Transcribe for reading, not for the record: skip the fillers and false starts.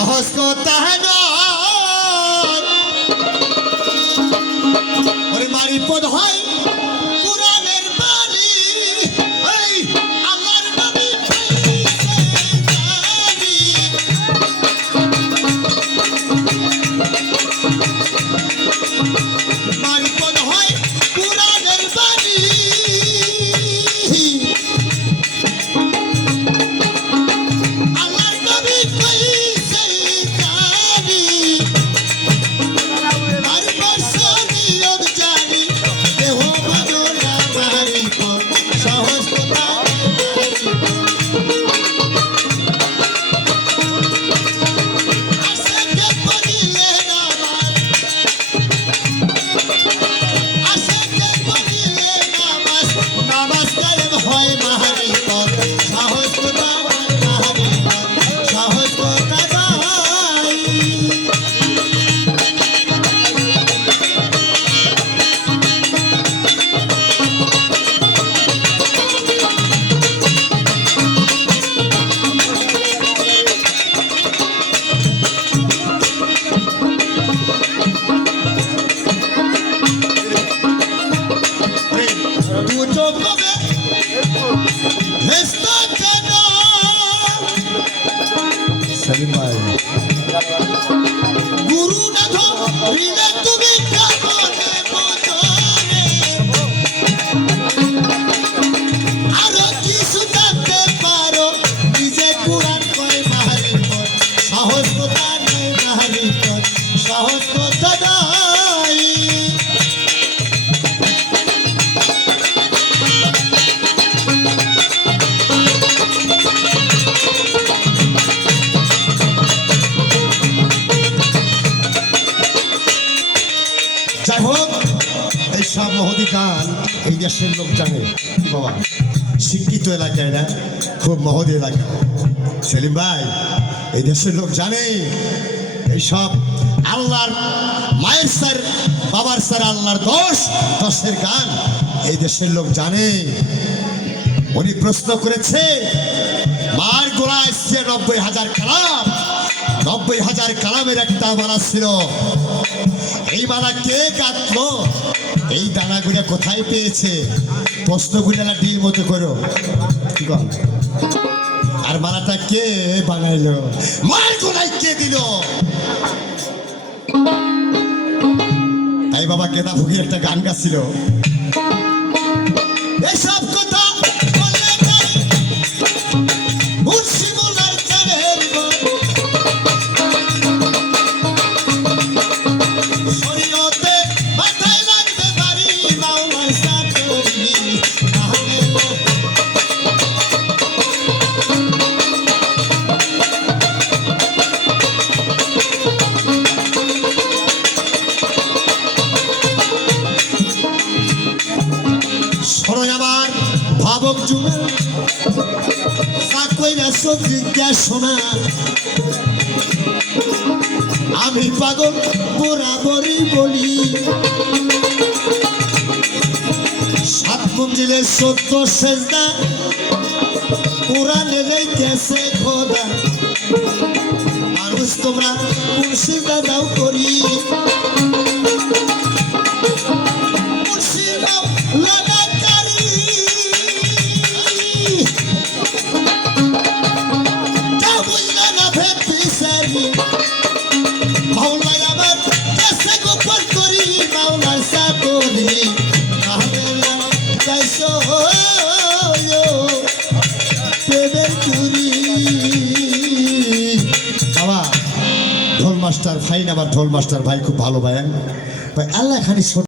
সহজ কথা ওরে মারি পদ হয় কুরআনের বাণী এই আল্লাহর নবী মারি পদ হয় কুরআনের বাণী আল্লাহর নবী কইছে জানি আর বসনিয়ত জানি দেহ বদলা মারি পদ সহজ কথা আশাকে পড়িলে নামাজ আশাকে পড়িলে নামাজ নামাজ কায়েম হয় মারি পদ সহজ কথা মারি পদ সহজ কথা নাই দুটো কবে ভেস্তা কানা সেলিম ভাই গুরু না ধরিলে তুমি কেমনে বোঝরে আরো কিছু জানতে পারো নিজে কুরআন কয় মাহারি পদ সহজ কথা নাই মাহারি পদ সহজ কথা নাই যাই হোক এই সব মহতি গান এই দেশের লোক জানে বাবা শিক্ষিত এলাকায় না খুব মহতি এলাকা সেলিম ভাই এই দেশের লোক জানে এই সব আল্লাহর মায়ের স্যার বাবার স্যার আল্লাহর দশের গান এই দেশের লোক জানে উনি প্রশ্ন করেছে মার গোড়ায় ৯৬,০০০ কালাম ৯০,০০০ কালামের একটা মালা ছিল এই মালা কে কাটলো এই দানাগুলা কোথায় পেয়েছে প্রশ্নগুলা ডিল মতো করো কি বল আর মালাটা কে বানাইলো মার গোড়ায় কে দিল তাই বাবা গেদা ফকির একটা গান গাছিল এসব কথা বললে তাই মুর্শি মোল্লার চাঁদের শরীয়তে মাথায় রাখতে পারি মাওলার সাতরি তাহলে শোনো আমার ভাবক যুগে সাকইরা সজিজ্ঞা শোনা আমি পাগল বরাবরই বলি ৭ মঞ্জিলের ১৪ সেজদা কোরআনে লেখেছে খোদা মানুষ তোমরা কোন সিজদা দাও করি মুর্শিদাও লাগাতারি তা বুঝলে না ভেদ পিসারি মাওলাই আমার কাছে গোপন করি মাওলার সাতরি আহমেলা চাইছো প্রেমের চুরি বাবা ঢোল মাস্টার ভাই না আমার ঢোল মাস্টার ভাই খুব ভালো ভাই আল্লাহ খালি